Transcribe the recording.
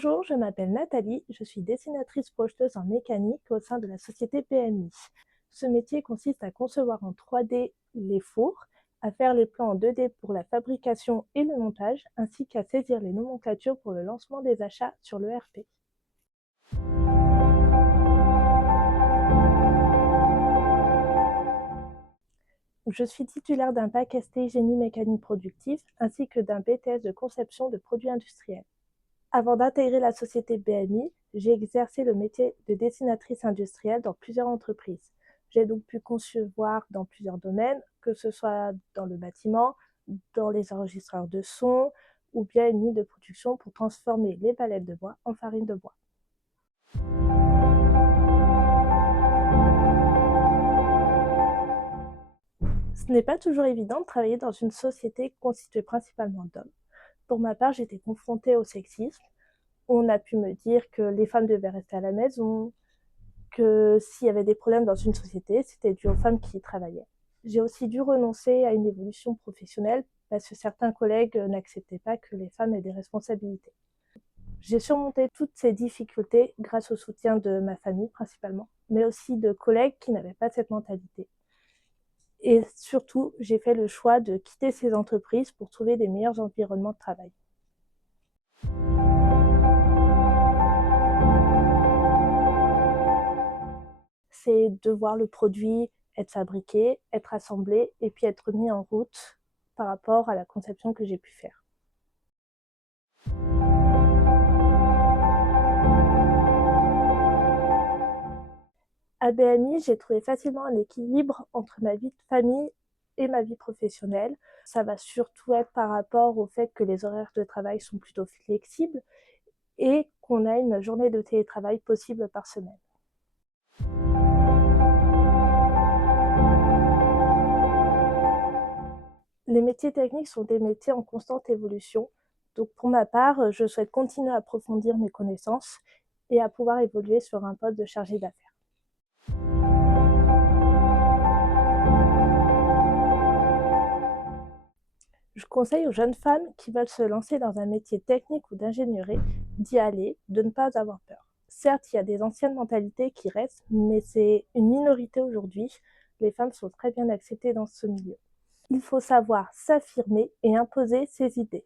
Bonjour, je m'appelle Nathalie, je suis dessinatrice projeteuse en mécanique au sein de la société PMI. Ce métier consiste à concevoir en 3D les fours, à faire les plans en 2D pour la fabrication et le montage, ainsi qu'à saisir les nomenclatures pour le lancement des achats sur l'ERP. Je suis titulaire d'un bac STI génie mécanique productif ainsi que d'un BTS de conception de produits industriels. Avant d'intégrer la société BMI, j'ai exercé le métier de dessinatrice industrielle dans plusieurs entreprises. J'ai donc pu concevoir dans plusieurs domaines, que ce soit dans le bâtiment, dans les enregistreurs de son, ou bien une ligne de production pour transformer les palettes de bois en farine de bois. Ce n'est pas toujours évident de travailler dans une société constituée principalement d'hommes. Pour ma part, j'étais confrontée au sexisme. On a pu me dire que les femmes devaient rester à la maison, que s'il y avait des problèmes dans une société, c'était dû aux femmes qui y travaillaient. J'ai aussi dû renoncer à une évolution professionnelle parce que certains collègues n'acceptaient pas que les femmes aient des responsabilités. J'ai surmonté toutes ces difficultés grâce au soutien de ma famille principalement, mais aussi de collègues qui n'avaient pas cette mentalité. Et surtout, j'ai fait le choix de quitter ces entreprises pour trouver des meilleurs environnements de travail. C'est de voir le produit être fabriqué, être assemblé et puis être mis en route par rapport à la conception que j'ai pu faire. À BMI, j'ai trouvé facilement un équilibre entre ma vie de famille et ma vie professionnelle. Ça va surtout être par rapport au fait que les horaires de travail sont plutôt flexibles et qu'on a une journée de télétravail possible par semaine. Les métiers techniques sont des métiers en constante évolution. Donc pour ma part, je souhaite continuer à approfondir mes connaissances et à pouvoir évoluer sur un poste de chargé d'affaires. Je conseille aux jeunes femmes qui veulent se lancer dans un métier technique ou d'ingénierie d'y aller, de ne pas avoir peur. Certes, il y a des anciennes mentalités qui restent, mais c'est une minorité aujourd'hui. Les femmes sont très bien acceptées dans ce milieu. Il faut savoir s'affirmer et imposer ses idées.